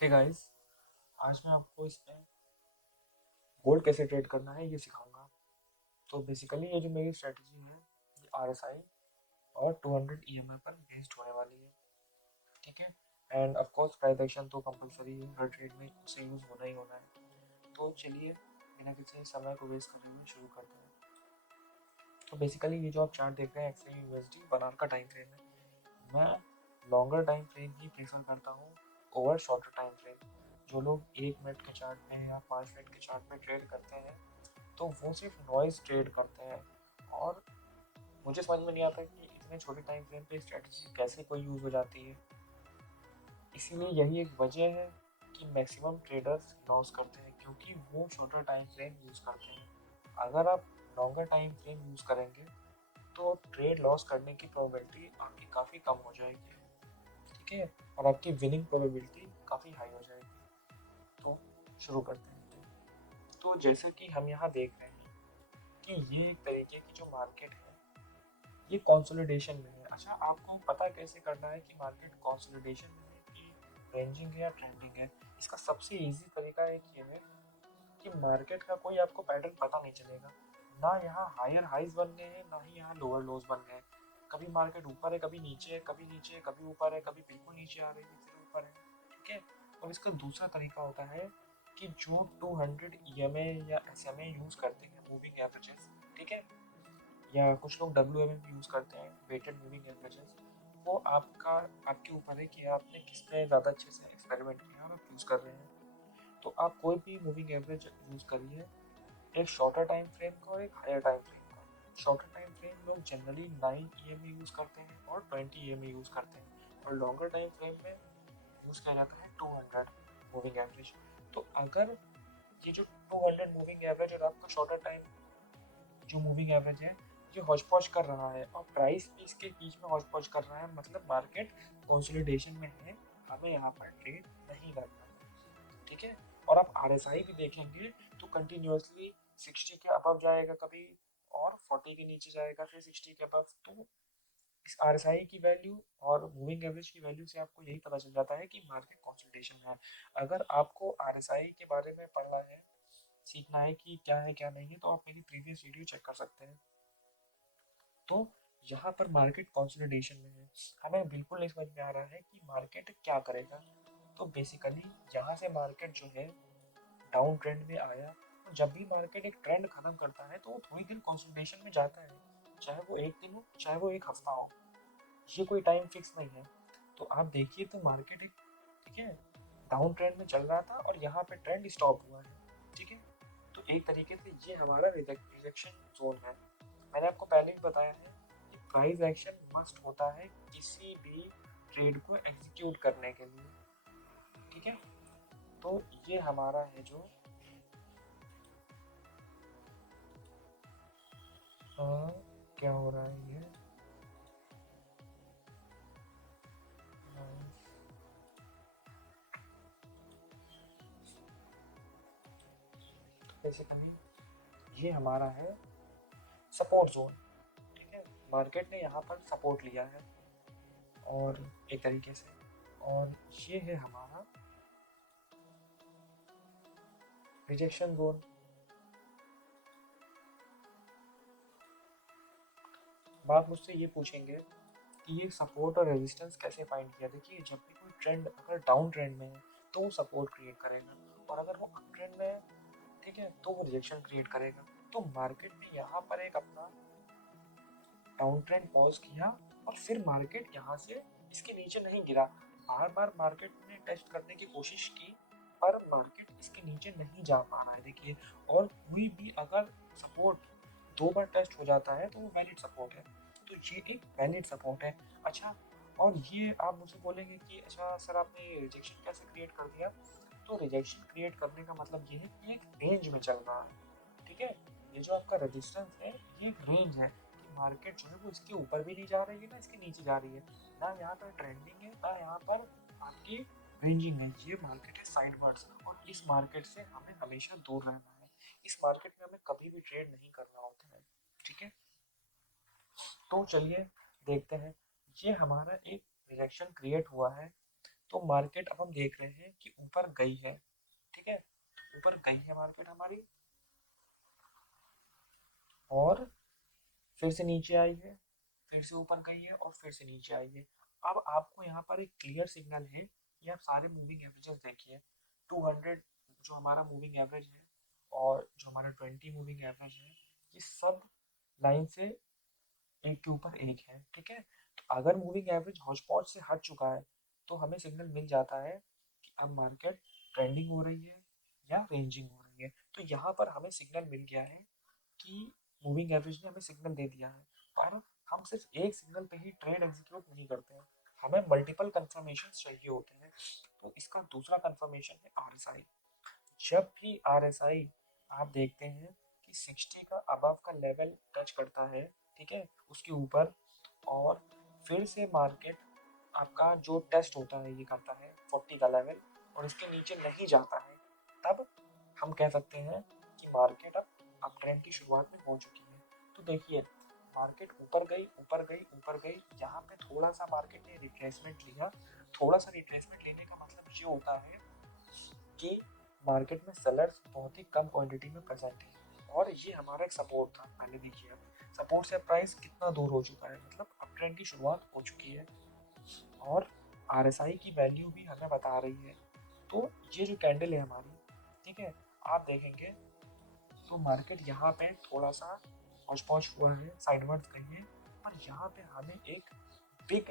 Hey guys, आज मैं आपको इसमें गोल्ड कैसे ट्रेड करना है ये सिखाऊंगा। तो बेसिकली ये जो मेरी स्ट्रेटजी है ये आरएसआई और 200 ईएमआई पर बेस्ड होने वाली है। ठीक है। End of course price action तो कंपलसरी है, हर ट्रेड में उसे यूज़ होना ही होना है। तो चलिए बिना किसी समय को वेस्ट करे हुए शुरू करते हैं। तो बेसिकली ये जो आप चार्ट देख रहे हैं एक्सएल यूएसडी बनार का टाइम फ्रेम है। मैं लॉन्गर टाइम फ्रेम ही प्रेफर करता हूँ ओवर शॉर्टर टाइम फ्रेम। जो लोग 1 मिनट के चार्ट में या 5 मिनट के चार्ट में ट्रेड करते हैं तो वो सिर्फ नॉइज ट्रेड करते हैं। और मुझे समझ में नहीं आता कि इतने छोटे टाइम फ्रेम पे स्ट्रेटजी कैसे कोई यूज़ हो जाती है। इसीलिए यही एक वजह है कि मैक्सिमम ट्रेडर्स लॉस करते हैं, क्योंकि वो शॉर्टर टाइम फ्रेम यूज़ करते हैं। अगर आप लॉन्गर टाइम फ्रेम यूज़ करेंगे तो ट्रेड लॉस करने की प्रोबेबिलिटी आपकी काफ़ी कम हो जाएगी। ठीक है। और आपकी विनिंग प्रोबेबिलिटी काफ़ी हाई हो जाएगी। तो शुरू करते हैं। तो जैसा कि हम यहाँ देख रहे हैं कि ये एक तरीके की जो मार्केट है ये कंसोलिडेशन में है। अच्छा, आपको पता कैसे करना है कि मार्केट कंसोलिडेशन में है कि रेंजिंग है या ट्रेंडिंग है? इसका सबसे इजी तरीका एक ये है कि मार्केट का कोई आपको पैटर्न पता नहीं चलेगा। ना यहाँ हायर हाइज बन गए हैं, ना ही यहाँ लोअर लोज बन गए हैं। कभी मार्केट ऊपर है, कभी नीचे है, कभी नीचे है, कभी ऊपर है, कभी बिल्कुल नीचे आ रही है, फिर ऊपर है। ठीक है। और इसका दूसरा तरीका होता है कि जो 200 ईएमए या एसएमए यूज करते हैं, मूविंग एवरेजेस। ठीक है। या कुछ लोग WMA यूज करते हैं, वेटेड मूविंग एवरेजेस। वो आपके ऊपर है कि आपने किस पे ज़्यादा अच्छे से एक्सपेरिमेंट किया और आप यूज़ कर रहे हैं। तो आप कोई भी मूविंग एवरेज यूज़ करिए, एक शॉर्टर टाइम फ्रेम का और एक हायर टाइम फ्रेम का। शॉर्टर टाइम फ्रेम लोग जनरली 9 EMA यूज़ करते हैं और 20 EMA यूज़ करते हैं, और लॉन्गर टाइम फ्रेम में यूज़ किया जाता है 200 मूविंग एवरेज। तो अगर ये जो 200 मूविंग एवरेज और आपका शॉर्टर टाइम जो मूविंग एवरेज है ये हौच पौच कर रहा है और प्राइस भी इसके बीच में हौच पौच कर रहा है, मतलब मार्केट कंसोलिडेशन में है, हमें यहाँ पर ट्रेड नहीं करना है। ठीक है। और आप आरएसआई भी देखेंगे तो कंटिन्यूअसली 60 के अबव जाएगा कभी, और 40 के नीचे जाएगा, फिर 60 के अबव। तो इस आरएसआई की वैल्यू और मूविंग एवरेज की वैल्यू से आपको यही पता चल जाता है कि मार्केट कंसोलिडेशन में है। अगर आपको आरएसआई के बारे में पढ़ना है, सीखना है कि क्या है क्या नहीं है, तो आप मेरी प्रीवियस वीडियो चेक कर सकते हैं। तो यहाँ पर मार्केट कंसोलिडेशन में है, हमें बिल्कुल नहीं समझ में आ रहा है कि मार्केट क्या करेगा। तो बेसिकली यहाँ से मार्केट जो है डाउन ट्रेंड में आया, और जब भी मार्केट एक ट्रेंड खत्म करता है तो वो थोड़ी देर कंसोलिडेशन में जाता है, चाहे वो एक दिन हो चाहे वो एक हफ्ता हो, ये कोई टाइम फिक्स नहीं है। तो आप देखिए तो मार्केट एक, ठीक है, डाउन ट्रेंड में चल रहा था और यहाँ पे ट्रेंड स्टॉप हुआ है। ठीक है। तो एक तरीके से ये हमारा रिजेक्शन जोन है। मैंने आपको पहले भी बताया है कि प्राइस एक्शन मस्ट होता है किसी भी ट्रेड को एग्जीक्यूट करने के लिए। ठीक है। तो ये हमारा है जो हाँ, क्या हो रहा है ये बेसिकली ये हमारा है सपोर्ट जोन। ठीक है। मार्केट ने यहाँ पर सपोर्ट लिया है और एक तरीके से, और ये है हमारा रिजेक्शन जोन। बात मुझसे ये पूछेंगे कि ये सपोर्ट और रेजिस्टेंस कैसे फाइंड किया। देखिए, जब भी कोई ट्रेंड अगर डाउन ट्रेंड में है तो वो सपोर्ट क्रिएट करेगा, और अगर वो अप ट्रेंड में है, ठीक है, तो वो रिजेक्शन क्रिएट करेगा। तो मार्केट ने यहाँ पर एक अपना डाउन ट्रेंड पॉज किया, और फिर मार्केट यहाँ से इसके नीचे नहीं गिरा। बार बार मार्केट ने टेस्ट करने की कोशिश की, पर मार्केट इसके नीचे नहीं जा पा रहा है। देखिए, और कोई भी अगर सपोर्ट 2 बार टेस्ट हो जाता है तो वो वैलिड सपोर्ट है। तो ये एक वैलिड सपोर्ट है। अच्छा, और ये आप मुझे बोलेंगे कि अच्छा सर आपने रिजेक्शन कैसे क्रिएट कर दिया? तो रिजेक्शन क्रिएट करने का मतलब ये है कि एक रेंज में चल रहा है। ठीक है। ये जो आपका रेजिस्टेंस है ये एक रेंज है कि मार्केट जो है वो इसके ऊपर भी नहीं जा रही है ना इसके नीचे जा रही है, ना यहाँ पर ट्रेंडिंग है ना यहाँ पर आपकी रेंजिंग है। ये मार्केट है साइडवर्ड्स, और इस मार्केट से हमें हमेशा दूर रहना है। इस मार्केट में हमें कभी भी ट्रेड नहीं करना होता है। ठीक है। तो चलिए देखते हैं, ये हमारा एक रिजेक्शन क्रिएट हुआ है। तो मार्केट अब हम देख रहे हैं कि ऊपर गई है, ठीक है, ऊपर गई है मार्केट हमारी, और फिर से नीचे आई है, फिर से ऊपर गई है और फिर से नीचे आई है। अब आपको यहाँ पर एक क्लियर सिग्नल है, ये आप सारे मूविंग एवरेजेस देखिए, 200 जो हमारा मूविंग एवरेज है और जो हमारा 20 मूविंग एवरेज है, ये सब लाइन से एक के ऊपर एक है, ठीक है। तो अगर मूविंग एवरेज हॉच पॉच से हट चुका है तो हमें सिग्नल मिल जाता है कि अब मार्केट ट्रेंडिंग हो रही है या रेंजिंग हो रही है। तो यहाँ पर हमें सिग्नल मिल गया है कि मूविंग एवरेज ने हमें सिग्नल दे दिया है, पर हम सिर्फ एक सिग्नल पे ही ट्रेड एग्जीक्यूट नहीं करते हैं, हमें मल्टीपल कंफर्मेशन चाहिए होते हैं। तो इसका दूसरा कंफर्मेशन है आरएसआई। जब भी आरएसआई आप देखते हैं कि 60 का अबव का लेवल टच करता है, ठीक है, उसके ऊपर, और फिर से मार्केट आपका जो टेस्ट होता है ये करता है 40 का लेवल और इसके नीचे नहीं जाता है, तब हम कह सकते हैं कि मार्केट अब ट्रेंड की शुरुआत में हो चुकी है। तो देखिए, मार्केट ऊपर गई ऊपर गई ऊपर गई, यहाँ पे थोड़ा सा मार्केट ने रिट्रेसमेंट लिया। थोड़ा सा रिट्रेसमेंट लेने का मतलब ये होता है कि मार्केट में सेलर्स बहुत ही कम क्वांटिटी में प्रेजेंट है और ये हमारा एक सपोर्ट था। पहले देखिए, अब सपोर्ट से प्राइस कितना दूर हो चुका है, मतलब अप ट्रेंड की शुरुआत हो चुकी है और आरएसआई की वैल्यू भी हमें बता रही है। तो ये जो कैंडल है हमारी, ठीक है, आप देखेंगे तो मार्केट यहाँ पे थोड़ा सा हौच पौच हुआ है, साइडवर्ड्स गई है, पर यहाँ पे हमें एक बिग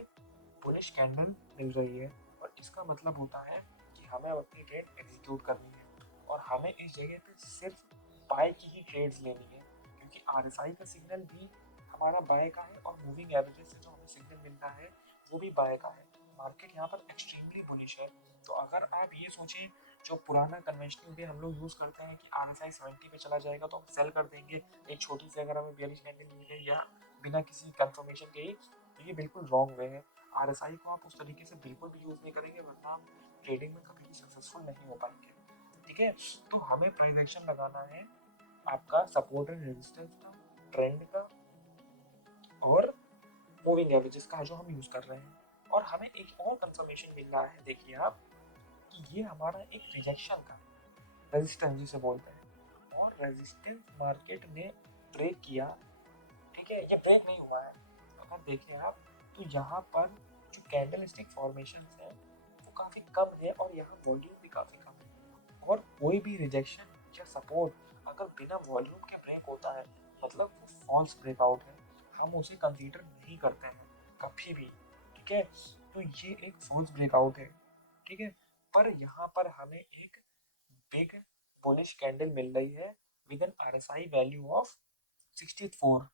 बुलिश कैंडल मिल रही है और इसका मतलब होता है कि हमें अपनी ट्रेड एग्जीक्यूट करनी है और हमें इस जगह पे सिर्फ बाय की ही ट्रेड्स लेनी है, क्योंकि आरएसआई का सिग्नल भी हमारा बाय का है और मूविंग एवरेजेस से जो हमें सिग्नल मिलता है वो भी बाय का है। मार्केट यहाँ पर एक्सट्रीमली बुलिश है। तो अगर आप ये सोचें, जो पुराना कन्वेंशनल वे हम लोग यूज़ करते हैं कि आरएसआई 70 पे चला जाएगा तो हम सेल कर देंगे, एक छोटी सी अगर हमें बेयरिश कैंडल मिल गई या बिना किसी कंफर्मेशन के ही, तो ये बिल्कुल रॉन्ग वे है। आरएसआई को आप उस तरीके से बिल्कुल भी यूज़ नहीं करेंगे, वरना आप ट्रेडिंग में कभी भी सक्सेसफुल नहीं हो पाएंगे, ठीक है। तो हमें प्राइस एक्शन लगाना है आपका सपोर्ट एंड रेजिस्टेंस का, ट्रेंड का और मूविंग एवरेजेस का जो हम यूज़ कर रहे हैं। और हमें एक और कंफर्मेशन मिल रहा है, देखिए आप, कि ये हमारा एक रिजेक्शन का रेजिस्टेंस जिसे बोलते हैं, और रेजिस्टेंस मार्केट ने ब्रेक किया, ठीक है, ये ब्रेक नहीं हुआ है। अगर देखें आप तो यहाँ पर जो कैंडल स्टिक फॉर्मेशन है वो काफ़ी कम है और यहाँ वॉल्यूम भी काफ़ी कम है, और कोई भी रिजेक्शन या सपोर्ट अगर बिना वॉल्यूम के ब्रेक होता है मतलब वो फॉल्स ब्रेकआउट है, हम उसे कंसीडर नहीं करते हैं कभी भी, ठीक है। तो ये एक फॉल्स ब्रेकआउट है, ठीक है। पर यहाँ पर हमें एक बिग बुलिश कैंडल मिल रही है with an RSI value of 64।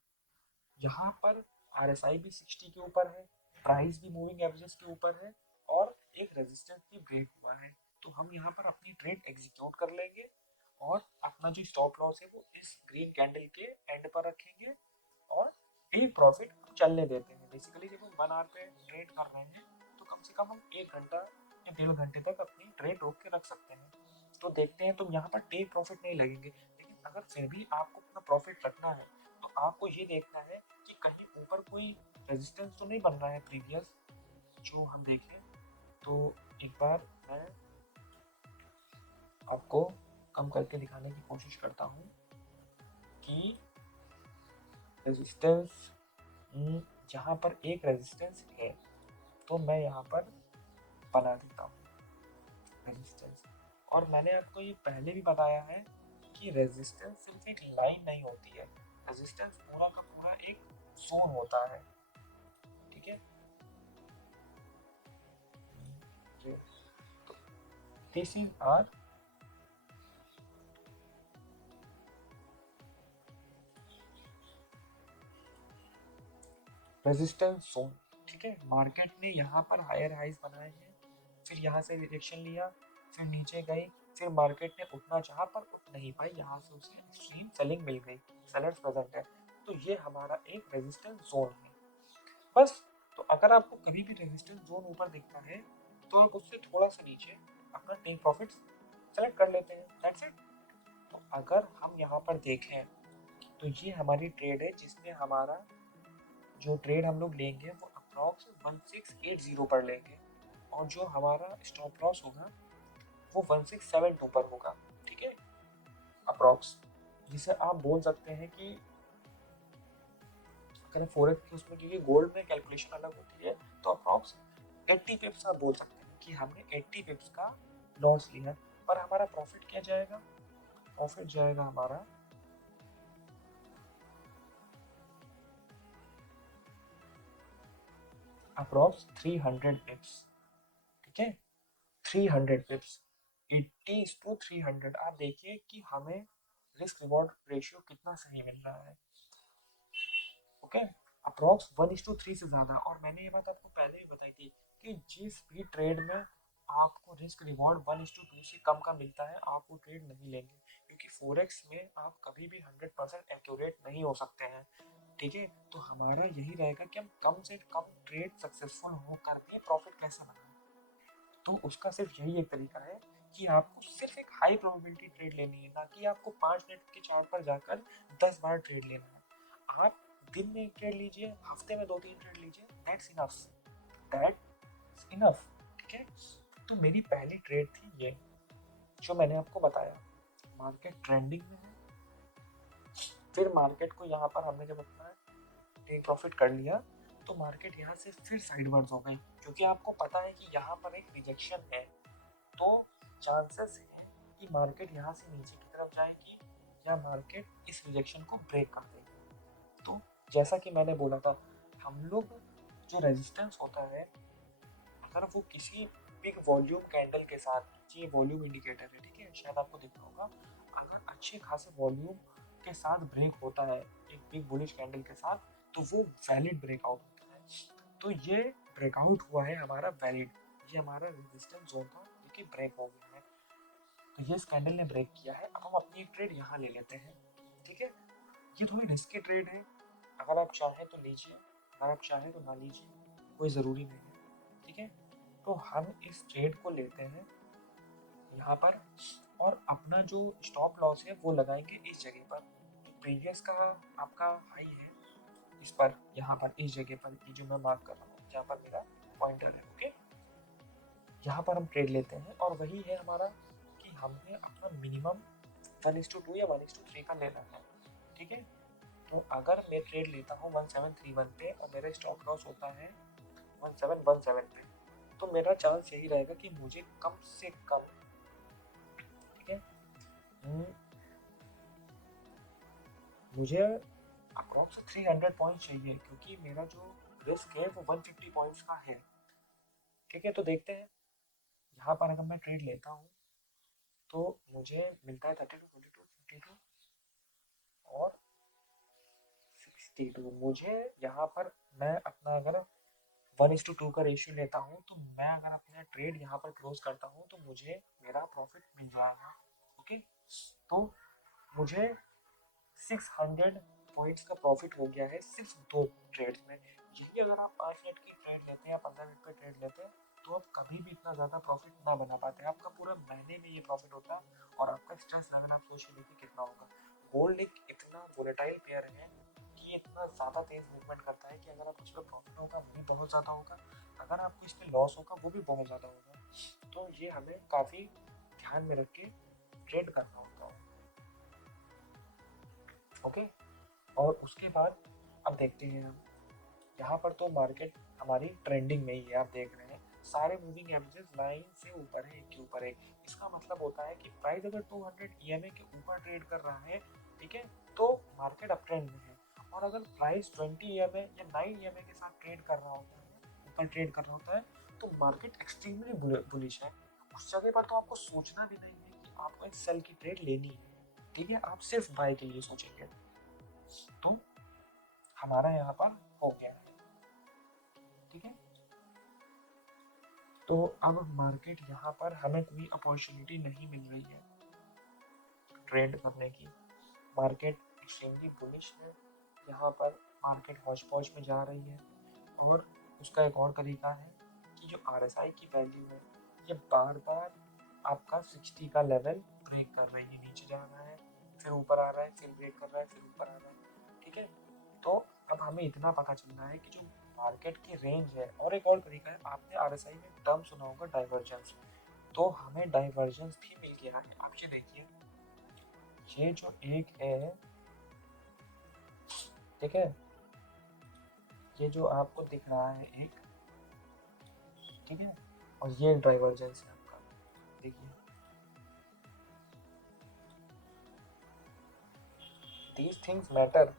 यहाँ पर आरएसआई भी 60 के ऊपर है, प्राइस भी मूविंग एवरेजेस के ऊपर है और एक रेजिस्टेंस भी ब्रेक हुआ है। तो हम यहाँ पर अपनी ट्रेड एग्जीक्यूट कर लेंगे और अपना जो स्टॉप लॉस है वो इस ग्रीन कैंडल के एंड पर रखेंगे और टेक प्रॉफिट चलने देते हैं। बेसिकली जब हम 1 आवर पे ट्रेड कर रहे हैं तो कम से कम हम 1 घंटा या 1.5 घंटे तक अपनी ट्रेड रोक के रख सकते हैं। तो देखते हैं, तो यहाँ पर टेक प्रॉफिट नहीं लगेंगे, लेकिन अगर फिर भी आपको अपना प्रॉफिट रखना है तो आपको ये देखना है कि कहीं ऊपर कोई रेजिस्टेंस तो नहीं बन रहा है प्रीवियस जो हम देखें। तो एक बार मैं आपको कम करके दिखाने की कोशिश करता हूँ कि रेजिस्टेंस, जहाँ पर एक रेजिस्टेंस है तो मैं यहाँ पर बना देता हूँ रेजिस्टेंस। और मैंने आपको ये पहले भी बताया है कि रेजिस्टेंस सिर्फ एक लाइन नहीं होती है, रेजिस्टेंस पूरा का पूरा एक जोन होता है, ठीक है। This is our resistance zone, ठीक है। मार्केट ने यहाँ पर हायर हाइज बनाए हैं, फिर यहाँ से रिजेक्शन लिया, फिर नीचे गई, फिर मार्केट ने उठना चाहा पर उठ नहीं पाई, यहाँ से उसे एक्सट्रीम सेलिंग मिल गई, सेलर्स प्रेजेंट है। तो ये हमारा एक रेजिस्टेंस जोन है, बस। तो अगर आपको कभी भी रेजिस्टेंस जोन ऊपर दिखता है तो आप उससे थोड़ा सा नीचे अपना टेक प्रॉफिट सेलेक्ट कर लेते हैं, दैट्स इट। तो अगर हम यहाँ पर देखें तो ये हमारी ट्रेड है जिसमें हमारा जो ट्रेड हम लोग लेंगे वो अप्रॉक्स 1680 पर लेंगे, और जो हमारा स्टॉप लॉस होगा वो 1672 पर होगा, ठीक है, अप्रॉक्स। जिसे आप बोल सकते हैं कि अगर फॉरेक्स के उसमें, क्योंकि गोल्ड में कैलकुलेशन अलग होती है, तो अप्रॉक्स 80 पिप्स आप बोल सकते हैं कि हमने 80 पिप्स का लॉस लिया, पर हमारा प्रॉफिट क्या जाएगा, प्रॉफिट जाएगा हमारा अप्रॉक्स 300 पिप्स, ठीक है, 300 पिप्स, 80:300। आप देखिए कि हमें रिस्क रिवॉर्ड रेशियो कितना सही मिल रहा है, ओके, अप्रॉक्स 1:3 से ज़्यादा। और मैंने ये बात आपको पहले ही बताई थी कि जिस भी ट्रेड में आपको रिस्क रिवॉर्ड 1:2 से कम का मिलता है, आप वो ट्रेड नहीं लेंगे, क्योंकि फोरेक्स में आप कभी भी 100% एक्यूरेट नहीं हो सकते हैं, ठीक है। तो हमारा यही रहेगा कि हम कम से कम ट्रेड सक्सेसफुल होकर भी प्रॉफिट कैसे बनाएं। तो उसका सिर्फ यही एक तरीका है कि आपको सिर्फ एक हाई प्रोबेबिलिटी ट्रेड लेनी है, ना कि आपको 5 मिनट के चार्ट पर जाकर 10 बार ट्रेड लेना है। आप दिन में एक ट्रेड लीजिए, हफ्ते में 2-3 ट्रेड लीजिए, दैट्स इनफ, ठीक है। तो मेरी पहली ट्रेड थी ये, जो मैंने आपको बताया, मार्केट ट्रेंडिंग में है। फिर मार्केट को यहाँ पर हमने जब अपना टेक प्रॉफिट कर लिया, तो मार्केट यहाँ से फिर साइडवर्ड्स हो गई, क्योंकि आपको पता है कि यहाँ पर एक रिजेक्शन है, तो चांसेस है कि मार्केट यहाँ से नीचे की तरफ जाएगी या मार्केट इस रिजेक्शन को ब्रेक कर देगी। तो जैसा कि मैंने बोला था, हम लोग जो रेजिस्टेंस होता है, अगर वो किसी बिग वॉल्यूम कैंडल के साथ, ये वॉल्यूम इंडिकेटर है, ठीक है, शायद आपको दिख रहा होगा, अगर अच्छे खासे वॉल्यूम के साथ ब्रेक होता है एक बिग बुलिश कैंडल के साथ, तो वो वैलिड ब्रेकआउट होता है। तो ये ब्रेकआउट हुआ है हमारा वैलिड, ये हमारा रेजिस्टेंस जोन था जो कि ब्रेक हो गया है। तो ये इस कैंडल ने ब्रेक किया है। अब हम अपनी एक ट्रेड यहाँ ले लेते हैं, ठीक है। ये थोड़ी रिस्की ट्रेड है, अगर आप चाहें तो लीजिए, अगर आप चाहें तो ना लीजिए, कोई ज़रूरी नहीं है, ठीक है। तो हम इस ट्रेड को लेते हैं यहाँ पर, और अपना जो स्टॉप लॉस है वो लगाएंगे इस जगह पर, प्रीवियस का आपका हाई है, इस पर, यहाँ पर इस जगह पर, ये जो मैं मार्क कर रहा हूँ, जहाँ पर मेरा पॉइंटर है, ओके। यहाँ पर हम ट्रेड लेते हैं, और वही है हमारा कि हमने अपना मिनिमम 1:2 या 1:3 का लेना है, ठीक है। तो अगर मैं ट्रेड लेता हूँ 1731 पे और मेरा स्टॉप लॉस होता है 1717 पे, तो मेरा चांस यही रहेगा कि मुझे कम से कम, ठीक है, मुझे अप्रॉक्स 300 पॉइंट चाहिए, क्योंकि मेरा जो रिस्क है वो 150 पॉइंट्स का है, ठीक है। तो देखते हैं, यहाँ पर अगर मैं ट्रेड लेता हूँ तो मुझे मिलता है 32, 42, 52 और 62। मुझे यहाँ पर, मैं अपना अगर 1:2 का रेशियो लेता हूँ, तो मैं अगर अपना ट्रेड यहाँ पर क्लोज करता हूँ तो मुझे मेरा प्रॉफिट मिल जाएगा, ओके। तो मुझे 600 पॉइंट्स का प्रॉफिट हो गया है सिर्फ 2 ट्रेड्स में। यही अगर आप 5 मिनट की ट्रेड लेते हैं या 15 मिनट का ट्रेड लेते हैं, तो आप कभी भी इतना ज़्यादा प्रॉफिट ना बना पाते हैं। आपका पूरा महीने में ये प्रॉफिट होता है, और आपका स्ट्रेस लगना आप सोच ही देखिए कितना होगा। गोल्ड एक इतना वोलेटाइल पेयर है कि ये इतना ज़्यादा तेज मूवमेंट करता है कि अगर आपको इसमें प्रॉफिट होगा वो भी बहुत ज़्यादा होगा, अगर आपको इसमें लॉस होगा वो भी बहुत ज़्यादा होगा। तो ये हमें काफ़ी ध्यान में रख के ट्रेड करना होता है, ओके। और उसके बाद अब देखते हैं हम, यहाँ पर तो मार्केट हमारी ट्रेंडिंग में ही है, आप देख रहे हैं सारे मूविंग एवरेजेस लाइन से ऊपर है, एक के ऊपर एक। इसका मतलब होता है कि प्राइस अगर 200 ईएमए के ऊपर ट्रेड कर रहा है, ठीक है, तो मार्केट अप ट्रेंड में है। और अगर प्राइस 20 ईएमए या 9 ईएमए के साथ ट्रेड कर रहा होता है, ऊपर ट्रेड कर रहा होता है, तो मार्केट एक्सट्रीमली बुलिश है। उस जगह पर तो आपको सोचना भी नहीं है कि आपको एक सेल की ट्रेड लेनी है, ठीक है, आप सिर्फ बाय के लिए सोचेंगे। तो हमारा यहाँ पर हो गया है, ठीक है। तो अब मार्केट यहाँ पर हमें कोई अपॉर्चुनिटी नहीं मिल रही है ट्रेड करने की, मार्केट एक्सट्रीमली बुलिश है, यहाँ पर मार्केट हौच पौच में जा रही है। और उसका एक और तरीका है कि जो RSI की वैल्यू है, ये बार बार आपका 60 का लेवल ब्रेक कर रही है, नीचे जा रहा है, फिर ऊपर आ रहा है, फिर ब्रेक कर रहा है, फिर ऊपर आ रहा है, ठीक है। तो अब हमें इतना पता चलना है कि जो मार्केट की रेंज है। और एक और तरीका है, आपने आरएसआई में टर्म सुना होगा डाइवर्जेंस, तो हमें डाइवर्जेंस भी मिल गया है। आप ये देखिए, ये जो एक है, ठीक है, ये जो आपको दिख रहा है एक, ठीक है, और ये डाइवर्जेंस है आपका, देखिए। These things matter.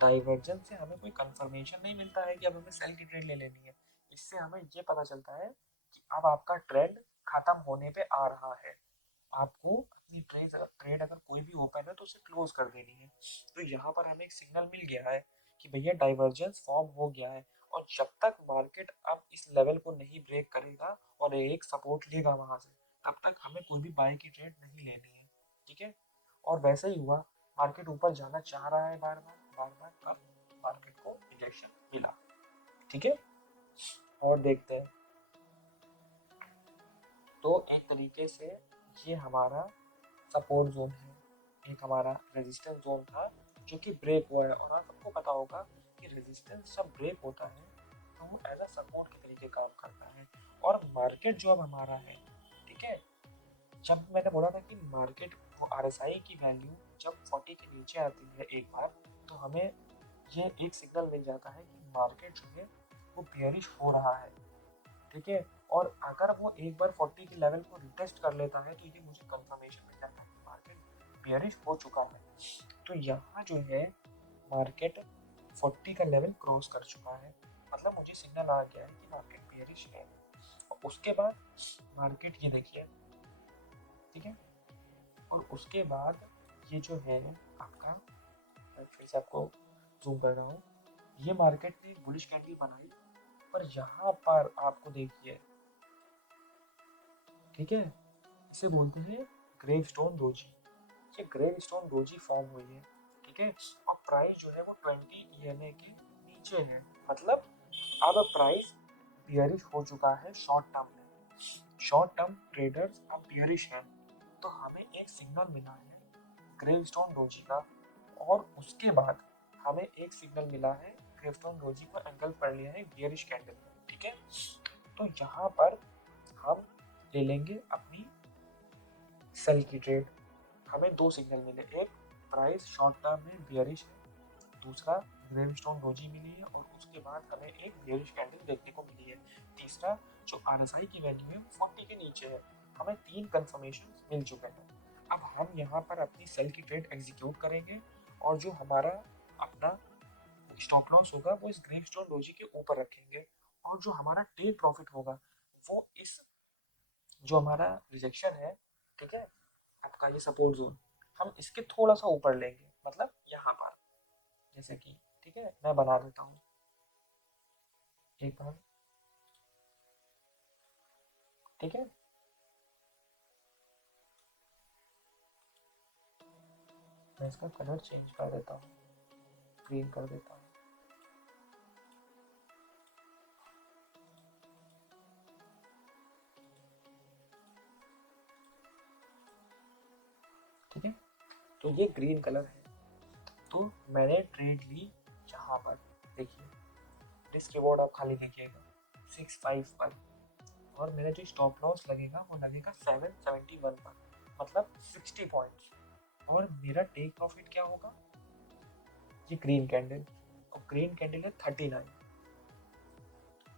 डाइवर्जेंस से हमें कोई कंफर्मेशन नहीं मिलता है कि अब हमें सेल की ट्रेड ले लेनी है। इससे हमें ये पता चलता है कि अब आपका ट्रेंड खत्म होने पे आ रहा है, आपको अपनी ट्रेड अगर कोई भी ओपन है तो उसे क्लोज कर देनी है। तो यहाँ पर हमें एक सिग्नल मिल गया है कि भैया डाइवर्जेंस फॉर्म हो गया है, और जब तक मार्केट अब इस लेवल को नहीं ब्रेक करेगा और एक सपोर्ट लेगा वहां से, तब तक हमें कोई भी बाय की ट्रेड नहीं लेनी है, ठीक है। और वैसे ही हुआ, मार्केट ऊपर जाना चाह रहा है बार बार बार बार, अब मार्केट को इंजेक्शन मिला, ठीक है। और देखते हैं, तो एक तरीके से ये हमारा सपोर्ट जोन है, एक हमारा रेजिस्टेंस जोन था जो कि ब्रेक हुआ है। और आप सबको पता होगा कि रेजिस्टेंस जब ब्रेक होता है तो वो एज अ सपोर्ट के तरीके काम करता है। और मार्केट जो अब हमारा है, ठीक है, जब मैंने बोला था कि मार्केट वो आरएसआई की वैल्यू जब 40 के नीचे आती है एक बार, तो हमें ये एक सिग्नल मिल जाता है कि मार्केट जो है वो बेयरिश हो रहा है, ठीक है। और अगर वो एक बार 40 के लेवल को रिटेस्ट कर लेता है तो ये मुझे कंफर्मेशन मिल जाता है कि मार्केट बेयरिश हो चुका है। तो यहाँ जो है मार्केट 40 का लेवल क्रॉस कर चुका है, मतलब मुझे सिग्नल आ गया है कि मार्केट बेयरिश है। और उसके बाद मार्केट ये देखिए, ठीक है, और उसके बाद ये जो है आपका, मैं फिर से आपको जूम कर रहा हूँ, ये मार्केट ने एक बुलिश कैंडल बनाई, पर यहाँ पर आपको देखिए, ठीक है, इसे बोलते हैं ग्रेवस्टोन डोजी। ये ग्रेवस्टोन डोजी फॉर्म हुई है, ठीक है। और प्राइस जो है वो 20 ईएमए के नीचे है, मतलब अब प्राइस बियरिश हो चुका है शॉर्ट टर्म में। शॉर्ट टर्म ट्रेडर्स अब बियरिश हैं, तो हमें एक सिग्नल मिला है ग्रेवस्टोन डोजी का। और उसके बाद हमें एक सिग्नल मिला है, ग्रेवस्टोन डोजी को एंगल कर लिया है बियरिश कैंडल में, ठीक है। तो यहाँ पर हम ले लेंगे अपनी सेल की ट्रेड। हमें दो सिग्नल मिले, एक प्राइस शॉर्ट टर्म में बियरिश है, दूसरा ग्रेवस्टोन डोजी मिली है, और उसके बाद हमें एक बियरिश कैंडल देखने को मिली है, तीसरा जो आरएसआई की वैल्यू है 40 के नीचे है। हमें तीन कंफर्मेशन मिल चुके हैं। अब हम यहाँ पर अपनी सेल की ट्रेड एग्जीक्यूट करेंगे, और जो हमारा अपना स्टॉप लॉस होगा वो इस ग्रेवस्टोन डोजी के ऊपर रखेंगे, और जो हमारा टेक प्रॉफिट होगा वो इस, जो हमारा रिजेक्शन है, ठीक है, आपका ये सपोर्ट जोन, हम इसके थोड़ा सा ऊपर लेंगे, मतलब यहाँ पर, जैसे कि, ठीक है, मैं बना देता हूँ एक बार, ठीक है, मैं इसका कलर चेंज कर देता हूँ, ग्रीन कर देता हूँ, ठीक है। तो ये ग्रीन कलर है, तो मैंने ट्रेड ली यहाँ पर, देखिए रिस्क रिवॉर्ड आप खाली देखिएगा 6.5 पर, और मेरा जो स्टॉप लॉस लगेगा वो लगेगा 771 पर, मतलब 60 पॉइंट्स। और मेरा टेक प्रॉफिट क्या होगा, ये ग्रीन कैंडल, और ग्रीन कैंडल है 39।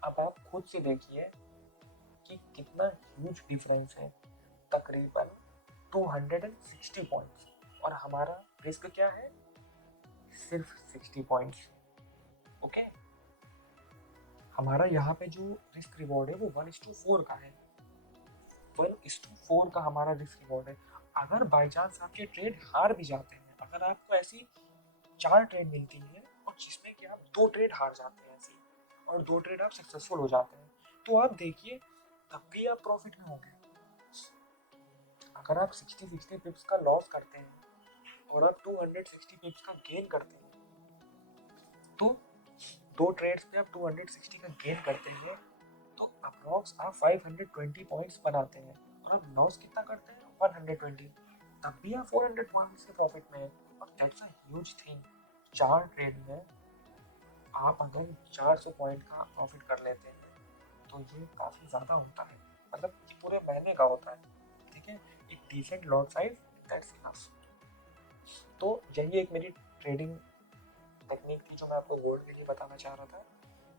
अब आप खुद से देखिए कि कितना ह्यूज डिफरेंस है, तकरीबन 260 पॉइंट्स। और हमारा रिस्क क्या है, सिर्फ 60 पॉइंट्स, ओके। हमारा यहाँ पे जो रिस्क रिवॉर्ड है वो 1:4 का है, 1:4 का हमारा रिस्क रिवॉर्ड है। अगर बाई चांस आप ये ट्रेड हार भी जाते हैं, अगर आपको ऐसी 4 ट्रेड मिलती है और जिसमें कि आप 2 ट्रेड हार जाते हैं ऐसी, और 2 ट्रेड आप सक्सेसफुल हो जाते हैं, तो आप देखिए तब भी आप प्रॉफिट में होंगे। अगर आप 60 पिप्स का लॉस करते हैं और आप 260 पिप्स का गेन करते हैं, तो 2 ट्रेड्स पे आप 260 का गेन करते हैं, तो अप्रॉक्स आप 520 पॉइंट्स बनाते हैं। और आप लॉस कितना करते हैं, 120, तब भी आप 400 पॉइंट्स के प्रॉफिट में है। और that's a huge thing. 4 trade में आप अगर 400 पॉइंट का प्रॉफिट कर लेते हैं तो ये काफ़ी ज़्यादा होता है, मतलब ये पूरे महीने का होता है, ठीक है। एक decent lot size, that's enough. तो यही एक मेरी ट्रेडिंग टेक्निक थी जो मैं आपको गोल्ड के लिए बताना चाह रहा था,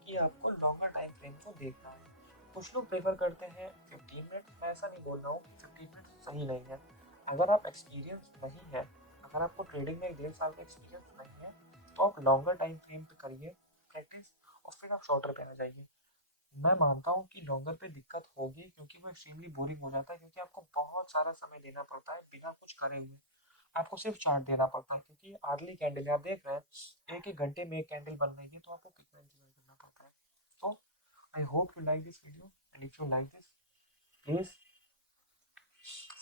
कि आपको लॉन्गर टाइम फ्रेम को देखना है। कुछ लोग प्रेफर करते हैं 15 मिनट, मैं ऐसा नहीं बोल रहा हूँ कि 15 मिनट सही नहीं है। अगर आप एक्सपीरियंस नहीं है, अगर आपको ट्रेडिंग में 1.5 साल का एक्सपीरियंस नहीं है, तो आप लॉन्गर टाइम फ्रेम पे करिए प्रैक्टिस, और फिर आप शॉर्टर पे आ जाइए। मैं मानता हूँ कि लॉन्गर पे दिक्कत होगी, क्योंकि वो एक्सट्रीमली बोरिंग हो जाता है, क्योंकि आपको बहुत सारा समय देना पड़ता है बिना कुछ करे हुए। आपको सिर्फ चार्ट देना पड़ता है, क्योंकि आर्ली कैंडल आप देख रहे हैं, एक एक घंटे में एक कैंडल बन रही है, तो आपको कितना इंतजार करना पड़ता है। तो I hope you like this video, and if you like this, please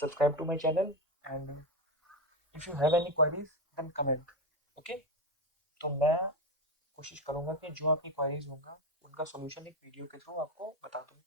subscribe to my channel, and if you have any queries then comment, okay. तो मैं कोशिश करूंगा कि जो आपकी क्वेरीज होंगे उनका सोल्यूशन एक वीडियो के थ्रू आपको बता दूँ।